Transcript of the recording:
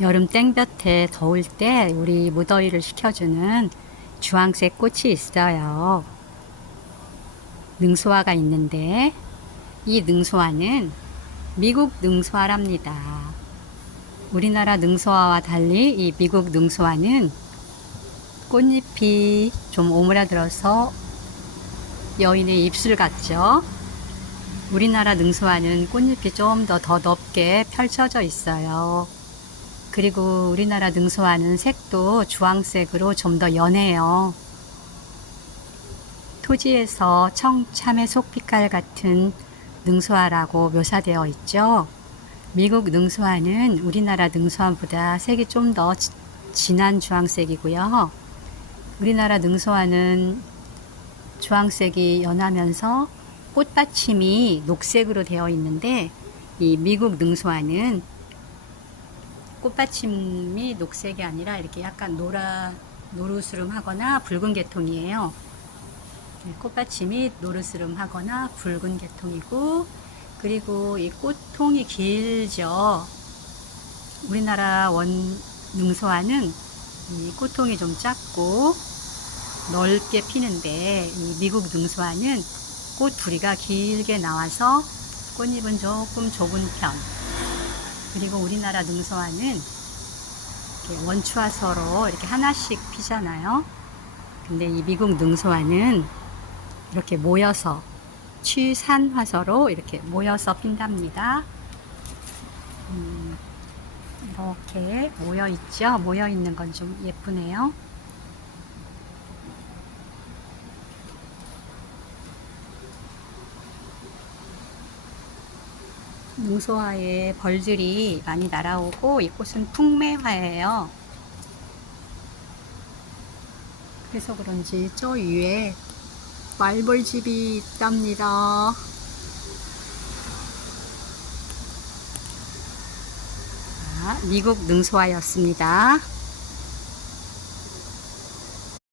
여름 땡볕에 더울 때 우리 무더위를 식혀주는 주황색 꽃이 있어요. 능소화가 있는데 이 능소화는 미국 능소화랍니다. 우리나라 능소화와 달리 이 미국 능소화는 꽃잎이 좀 오므라들어서 여인의 입술 같죠? 우리나라 능소화는 꽃잎이 좀 더더 넓게 펼쳐져 있어요. 그리고 우리나라 능소화는 색도 주황색으로 좀 더 연해요. 토지에서 청참의 속빛깔 같은 능소화라고 묘사되어 있죠. 미국 능소화는 우리나라 능소화보다 색이 좀 더 진한 주황색이고요. 우리나라 능소화는 주황색이 연하면서 꽃받침이 녹색으로 되어 있는데 이 미국 능소화는 꽃받침이 녹색이 아니라 이렇게 약간 노라 노르스름하거나 붉은 계통이에요. 네, 꽃받침이 노르스름하거나 붉은 계통이고 그리고 이 꽃통이 길죠. 우리나라 원 능소화는 이 꽃통이 좀 작고 넓게 피는데 이 미국 능소화는 꽃 부리가 길게 나와서 꽃잎은 조금 좁은 편. 그리고 우리나라 능소화는 원추화서로 이렇게 하나씩 피잖아요. 근데 이 미국 능소화는 이렇게 모여서 취산화서로 이렇게 모여서 핀답니다. 음, 이렇게 모여 있죠. 모여 있는 건 좀 예쁘네요. 능소화에 벌들이 많이 날아오고 이 꽃은 풍매화예요. 그래서 그런지 저 위에 말벌집이 있답니다. 자, 미국 능소화였습니다.